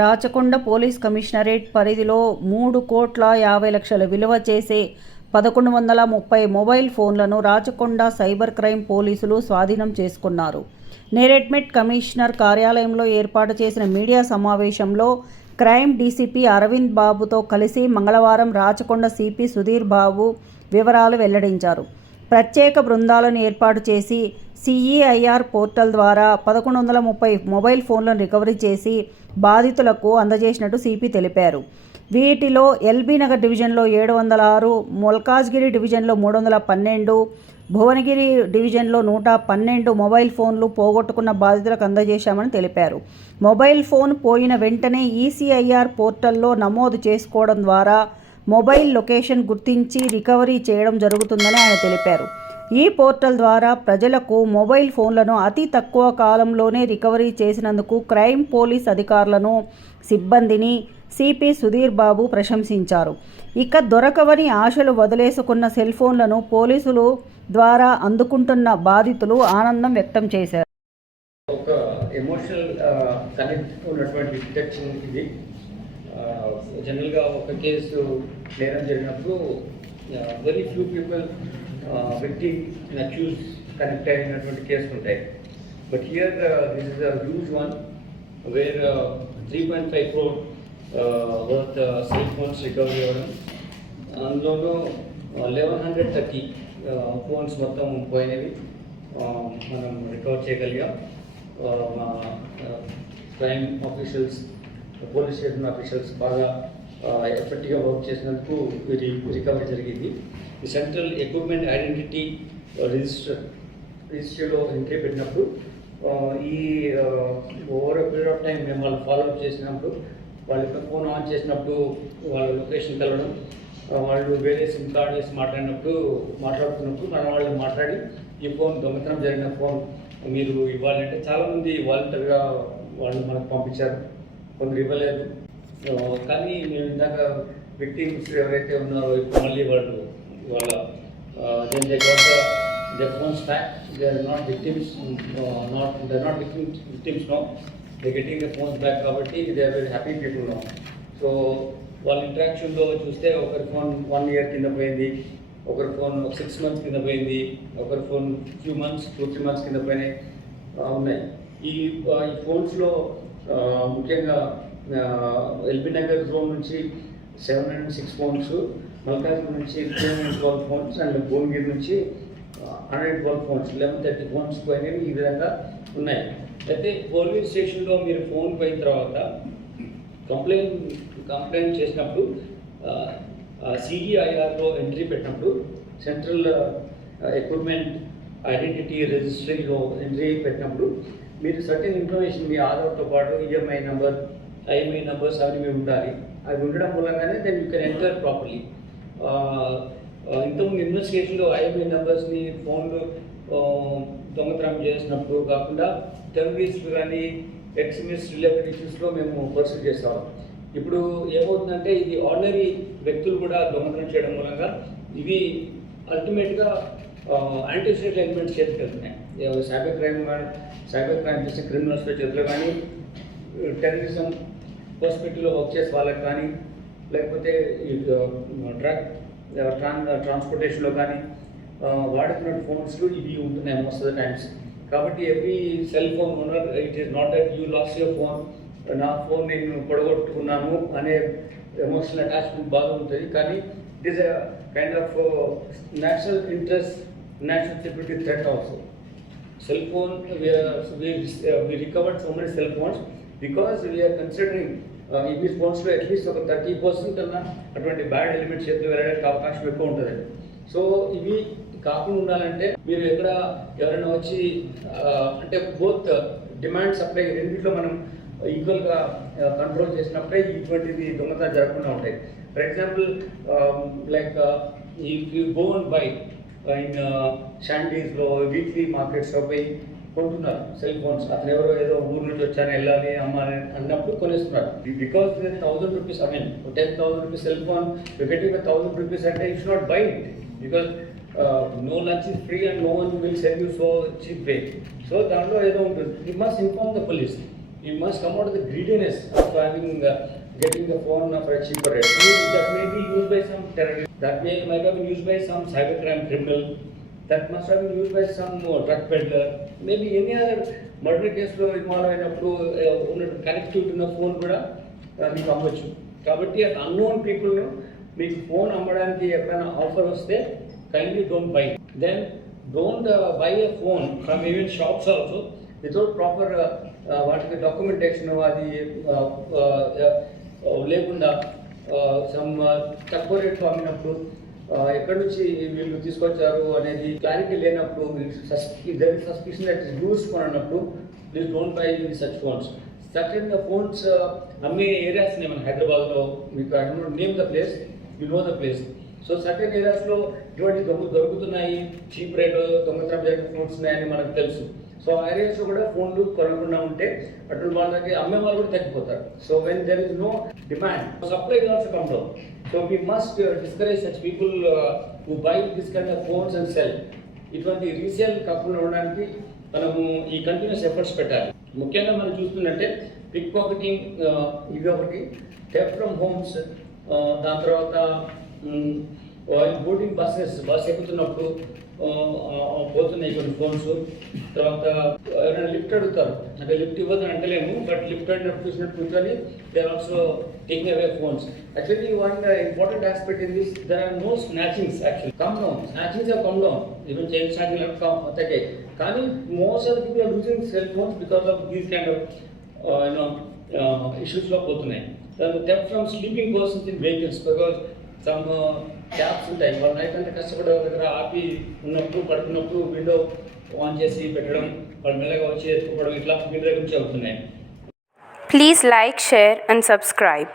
Rachakonda police commissionerate పరిధిలో 3,50,00,000 విలువ చేసే 1130 మొబైల్ ఫోన్లను రాచకొండ సైబర్ క్రైమ్ పోలీసులు స్వాధీనం చేసుకున్నారు. నేరేడ్మెట్ కమిషనర్ కార్యాలయంలో ఏర్పాటు చేసిన మీడియా సమావేశంలో క్రైమ్ డీసీపీ అరవింద్ బాబుతో కలిసి మంగళవారం రాచకొండ సిపి సుధీర్ బాబు వివరాలు వెల్లడించారు. ప్రత్యేక బృందాలను ఏర్పాటు చేసి సిఈఐఆర్ పోర్టల్ ద్వారా 1130 మొబైల్ ఫోన్లను రికవరీ చేసి బాధితులకు అందజేసినట్టు సిపి తెలిపారు. వీటిలో ఎల్బీ నగర్ డివిజన్లో 706, మల్కాజ్గిరి డివిజన్లో 312, భువనగిరి డివిజన్లో 112 మొబైల్ ఫోన్లు పోగొట్టుకున్న బాధితులకు అందజేశామని తెలిపారు. మొబైల్ ఫోన్ పోయిన వెంటనే ఈసీఐఆర్ పోర్టల్లో నమోదు చేసుకోవడం ద్వారా మొబైల్ లొకేషన్ గుర్తించి రికవరీ చేయడం జరుగుతుందని ఆయన తెలిపారు. ఈ పోర్టల్ ద్వారా ప్రజలకు మొబైల్ ఫోన్లను అతి తక్కువ కాలంలోనే రికవరీ చేసినందుకు క్రైమ్ పోలీస్ అధికారులను, సిబ్బందిని సిపి సుధీర్ బాబు ప్రశంసించారు. ఇక దొరకవని ఆశలు వదిలేసుకున్న సెల్ ఫోన్లను పోలీసులు ద్వారా అందుకుంటున్న బాధితులు ఆనందం వ్యక్తం చేశారు. ఒక ఎమోషనల్ కనెక్ట్ ఉన్నటువంటి డిటెక్షన్ ఇది. జనరల్గా ఒక కేసు నేరం జరిగినప్పుడు very few people victim accused connect అయినటువంటి కేసులు ఉంటాయి. But here this is a huge one where 3.5 crore worth cell phones recovery అవ్వడం. అందులోనూ 1130 ఫోన్స్ మొత్తం పోయినవి మనం రికవర్ చేయగలిగాం. మా crime officials, police station officials బాగా ఎఫెక్ట్గా వర్క్ చేసినందుకు రికవరీ జరిగింది. ఈ సెంట్రల్ ఎక్విప్మెంట్ ఐడెంటిటీ రిజిస్టర్లో ఎంట్రీ పెట్టినప్పుడు ఈ ఓవర్ పీరియడ్ ఆఫ్ టైం మేము వాళ్ళు ఫాలోఅప్ చేసినప్పుడు వాళ్ళ ఫోన్ ఆన్ చేసినప్పుడు వాళ్ళ లొకేషన్ కలవడం, వాళ్ళు వేరే సిమ్ కార్డ్ వేసి మాట్లాడుతున్నప్పుడు మన వాళ్ళు మాట్లాడి ఈ ఫోన్ దొంగతనం జరిగిన ఫోన్ మీరు ఇవ్వాలంటే చాలామంది వాలంటీర్గా వాళ్ళు మనకు పంపించారు, కొందరు ఇవ్వలేదు. కానీ మేము ఇందాక విక్టిమ్స్ ఎవరైతే ఉన్నారో ఇప్పుడు మళ్ళీ వాళ్ళ they got the phones back. They are not victims, victims no, they getting the phones back. కాబట్టి they are very happy people no. So వాళ్ళ ఇంట్రాక్షన్లో చూస్తే ఒకరి ఫోన్ 1 year కింద పోయింది, ఒకరి ఫోన్ 6 months కింద పోయింది, ఒకరి ఫోన్ ఫ్యూ మంత్స్ 2-3 months కింద పోయినాయి ఉన్నాయి. ఈ ఫోన్స్లో ముఖ్యంగా ఎల్బీ నగర్ జోన్ నుంచి 706 ఫోన్స్, మల్కాజ్గిరి నుంచి 312 ఫోన్స్ అండ్ భువనగిరి నుంచి 112 ఫోన్స్, 1130 ఫోన్స్ పోయినవి ఈ విధంగా ఉన్నాయి. అయితే పోలీస్ స్టేషన్లో మీరు ఫోన్ పోయిన తర్వాత కంప్లైంట్ చేసినప్పుడు సిఈఐఆర్లో ఎంట్రీ పెట్టినప్పుడు సెంట్రల్ ఎక్విప్మెంట్ ఐడెంటిటీ రిజిస్ట్రీలో ఎంట్రీ పెట్టినప్పుడు మీరు సర్టెన్ ఇన్ఫర్మేషన్ మీ ఆధార్తో పాటు ఈఎంఐ నంబర్స్ అవి ఉండాలి. అవి ఉండడం మూలంగానే then you can enter properly. ఇంతకుముందు ఇన్వెస్టిగేషన్లో ఐఎంఐ నెంబర్స్ని ఫోన్లు దొంగతనం చేసినప్పుడు కాకుండా టెర్రరిస్టులు కానీ ఎక్స్ట్రీమిస్ట్ రిలేటెడ్ ఇష్యూస్లో మేము పర్సూ చేస్తాం. ఇప్పుడు ఏమవుతుందంటే ఇది ఆర్డినరీ వ్యక్తులు కూడా దొంగతనం చేయడం మూలంగా ఇవి అల్టిమేట్గా యాంటీ సోషల్ ఎలిమెంట్స్ చేతికి వెళ్తున్నాయి. సైబర్ క్రైమ్ చేసే క్రిమినల్స్ చేతిలో కానీ, టెర్రరిజం పర్స్పెక్టివ్లో వర్క్ చేసే వాళ్ళకి కానీ, లేకపోతే డ్రగ్ ట్రాన్స్పోర్టేషన్లో కానీ వాడుతున్న ఫోన్స్లో ఇవి ఉంటున్నాయి మోస్ట్ ఆఫ్ ద టైమ్స్. కాబట్టి every cell phone owner, it is not that you lost your phone, నా ఫోన్ నేను పొడగొట్టుకున్నాను అనే ఎమోషనల్ అటాచ్మెంట్ బాగా ఉంటుంది. కానీ it is a kind of national interest, national security threat also. Cell phone, we recovered so many cell phones because we are considering these phones లో at least ఒక 30% అన్నా అటువంటి బ్యాడ్ ఎలిమెంట్స్ చేతికి వెళ్ళడానికి అవకాశం ఎక్కువ ఉంటుంది. సో ఇవి కాకుండా ఉండాలంటే మీరు ఎవరైనా వచ్చి అంటే బోత్ డిమాండ్ సప్లై రెండింటిలో మనం ఈక్వల్గా కంట్రోల్ చేసినప్పుడే ఇటువంటిది దొంగతనం జరగకుండా ఉంటాయి. For example like if you go and buy in షాండీస్లో వీక్లీ మార్కెట్స్లో పోయి కొంటున్నారు సెల్ ఫోన్స్. అతను ఎవరో ఏదో ఊరు నుంచి వచ్చాను వెళ్ళాలి అమ్మాలి అన్నప్పుడు కొనేస్తున్నారు. Because 1,000 rupees, I mean 10,000 rupees cell phone getting 1,000 rupees అంటే you should not buy it because no lunch is free and no one will sell you so cheap way. So దాంట్లో ఏదో ఉంటుంది. You must inform the police. You must come out of the greediness of getting the phone for a cheaper rate. That may be used by some terrorist. That might have been used by some cybercrime criminal. That must have been used by some drug peddler. Maybe any other murder case లో involve అయినప్పుడు ఉన్న connectivity ఉన్న phone కూడా మీకు అమ్మవచ్చు. కాబట్టి at unknown పీపుల్ను మీకు phone అమ్మడానికి ఎక్కడైనా ఆఫర్ వస్తే kindly don't buy. Then don't buy a phone from even shops also without proper వాటికి డాక్యుమెంటేషన్ అది లేకుండా సమ్ తక్కువ రేట్లో అమ్మినప్పుడు ఎక్కడి నుంచి వీళ్ళు తీసుకొచ్చారు అనేది క్లారిటీ లేనప్పుడు there is suspicion that is use కొన్నప్పుడు please don't buy such phones. Certain phones అమ్మే ఏరియాస్ ఉన్నాయి మన హైదరాబాద్లో, మీకు I don't name the place, you know the place. So certain ఏరియాస్లో ఇటువంటి దొరుకుతున్నాయి, చీప్ రేట్ దొంగతనం జరిగిన ఫోన్స్ ఉన్నాయని మనకు తెలుసు. సో ఆ ఏరియాస్లో కూడా ఫోన్లు కొనకుండా ఉంటే అటువంటి వాళ్ళ దగ్గర అమ్మే వాళ్ళు కూడా తగ్గిపోతారు. So when there is no demand, supply will also come down. So we must discourage such people who buy this kind of phones and sell. ఇటువంటి రీసేల్ కాకుండా ఉండడానికి మనము ఈ కంటిన్యూస్ ఎఫర్ట్స్ పెట్టాలి. ముఖ్యంగా మనం చూస్తుందంటే పిక్ పాకెటింగ్ ఇది ఒకటి, థెఫ్ట్ ఫ్రమ్ హోమ్స్, దాని తర్వాత బోర్డింగ్ బస్ ఎక్కుతున్నప్పుడు పోతున్నాయి కొన్ని ఫోన్స్. తర్వాత ఎవరైనా లిఫ్ట్ అడుగుతారు, అంటే లిఫ్ట్ ఇవ్వదని అంటలేము, బట్ లిఫ్ట్ అడిగినప్పుడు చూసినట్టు కూర్చొని they are also taking away phones. Actually one important aspect in this, there are no snatchings actually come down. Snatchings have come down, even child snatching తగ్గాయి. కానీ most of the people are using cell phones because of these kind of ఇష్యూస్లో పోతున్నాయి. Theft from sleeping persons in vehicles, because some cabs ఉంటాయి, వాళ్ళు night అంతా కష్టపడే దగ్గర ఆపి ఉన్నప్పుడు పడుకున్నప్పుడు విండో ఆన్ చేసి పెట్టడం, వాళ్ళు మెల్లగా వచ్చి ఎత్తుకోవడం, ఇట్లా వీళ్ళ దగ్గర నుంచి అవుతున్నాయి. Please like, share and subscribe.